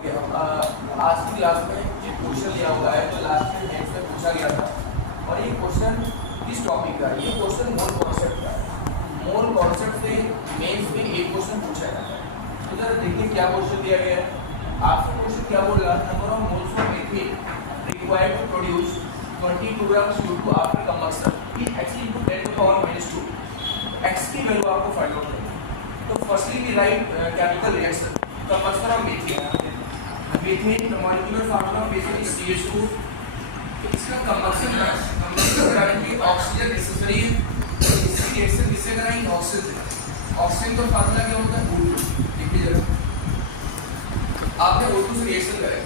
आज की क्लास में एक क्वेश्चन लिया हुआ है जो लास्ट में नेक्स्ट में पूछा गया था और ये क्वेश्चन किस टॉपिक का है? ये क्वेश्चन मोल कॉन्सेप्ट का है। मोल कॉन्सेप्ट से मेंस में एक क्वेश्चन पूछा जाता है। तो जरा देखिए क्या क्वेश्चन दिया गया है। आपसे क्वेश्चन क्या बोल रहा है? Number of moles of methane required to produce 22 gram CO2 after combustion is x into 10 to the power minus 2। x की वैल्यू आपको फाइंड आउट करनी है। तो firstly we write chemical reaction combustion of methane. Methane the molecular formula basically is CH2। इसका combustion कराने के लिए oxygen necessary है। इसकी रिएक्शन किससे कराएंगे? ऑक्सीजन। ऑक्सीजन का फार्मूला क्या होता है? O2। देखिए जरा आपने O2 से रिएक्शन कराई,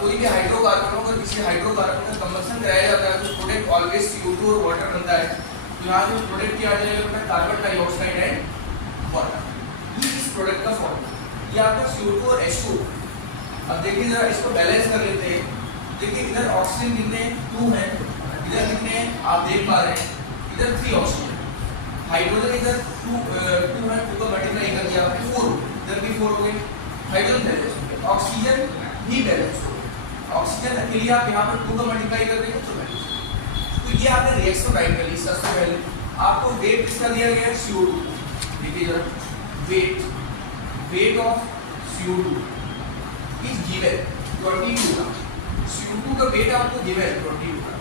कोई भी हाइड्रोकार्बन अगर किसी हाइड्रोकार्बन का कंबस्शन कराया जाता है तो प्रोडक्ट ऑलवेज CO2 और वाटर बनता है। तो यहाँ जो प्रोडक्ट क्या आ जाएगा अपना कार्बन डाइऑक्साइड एंड वाटर। ये इस प्रोडक्ट का फॉर्मूला। ये आपका CO2 और H2। अब देखिए जरा इसको बैलेंस कर लेते हैं। देखिए इधर ऑक्सीजन कितने 2 हैं, इधर कितने आप देख पा रहे हैं, इधर 3 ऑक्सीजन। हाइड्रोजन इधर 2 है, 2 का मल्टीप्लाई कर दिया आपने 4, इधर भी 4 हो गए। हाइड्रोजन बैलेंस हो गया, ऑक्सीजन भी बैलेंस हो गया। ऑक्सीजन अकेले आप यहाँ पर 2 का मल्टीप्लाई कर देंगे तो बैलेंस। तो ये आपने रिएक्शन राइट कर ली। सबसे पहले आपको वेट किसका दिया गया है? CO2। देखिए जरा weight of CO2 is given 22 का। CO2 का वेट आपको गिवन है 22 का।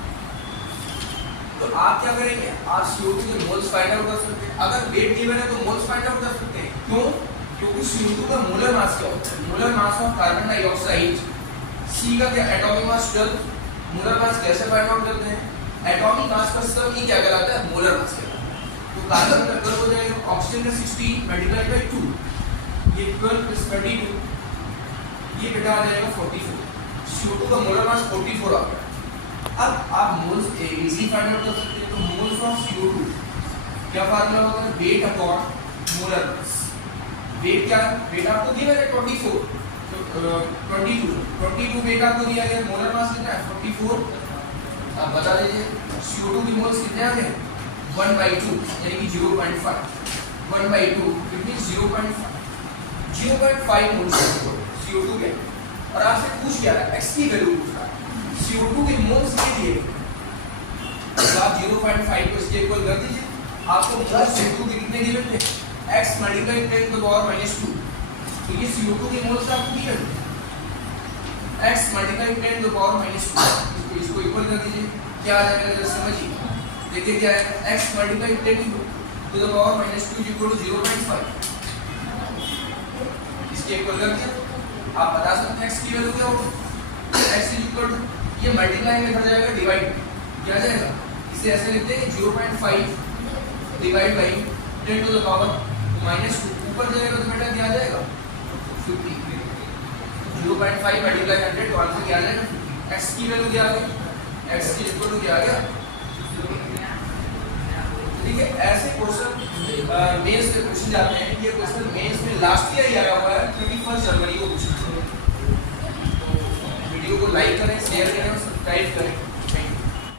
तो आप क्या करेंगे? आप CO2 के मोल्स फाइंड आउट कर सकते हैं। अगर वेट गिवन है तो मोल्स फाइंड आउट कर सकते हैं। क्यों? क्योंकि CO2 का मोलर मास क्या होता है? Molar mass of carbon dioxide, C का क्या एटॉमिक मास 12। मोलर मास कैसे फाइंड आउट करते हैं? एटॉमिक मास का सम ये क्या कहलाता है? मोलर मास कहलाता है। तो कार्बन का 12 हो जाएगा, ऑक्सीजन का 16 मल्टीप्लाई बाय 2, ये 12 + 22, ये बेटा आ जाएगा 44। CO2 का मोलर मास 44 आ गया। अब आप मोल्स इजी फाइंड आउट कर सकते हैं। तो मोल्स ऑफ CO2 क्या फार्मूला होता है? Weight upon molar mass. Weight क्या है? वेट आपको दिया है 24, तो 22 वेट आपको दिया गया। मोलर मास कितना है? 44। अब बता दीजिए CO2 की मोल्स कितने आ गए? 1/2 यानी कि 0.5। 1/2 कितनी? 0.5 मोल्स CO2 के। और आपसे पूछ क्या रहा है? x की वैल्यू पूछ रहा है। CO2 के मोल्स के लिए तो आप 0.5 को इसके इक्वल कर दीजिए। आपको मोल्स CO2 के कितने गिवन थे? x × 10 to the power -2। तो ये CO2 के मोल्स आपको गिवन है x × 10 to the power -2। इसको इक्वल कर दीजिए। क्या आ जाएगा जरा समझिए। देखिए क्या है? x × 10 to the power -2 = 0.5। इसके इक्वल कर दिया। आप बता सकते हैं x की वैल्यू क्या होगी? x इक्वल टू ये मल्टीप्लाई में कर जाएगा डिवाइड क्या जाएगा? इसे ऐसे लिखते हैं 0.5 divide by 10 to the power -2। ऊपर जाएगा तो बेटा क्या आ जाएगा? 50। 0.5 मल्टीप्लाई 100 तो आंसर क्या आ जाएगा? 50। x की वैल्यू क्या आ गई? x की इक्वल टू क्या आ गया? ठीक है। ऐसे क्वेश्चन मेंस से पूछे जाते हैं। ये क्वेश्चन मेंस में लास्ट ईयर ही आया हुआ है, 21 जनवरी को पूछा। तो वीडियो को लाइक करें, शेयर करें और सब्सक्राइब करें।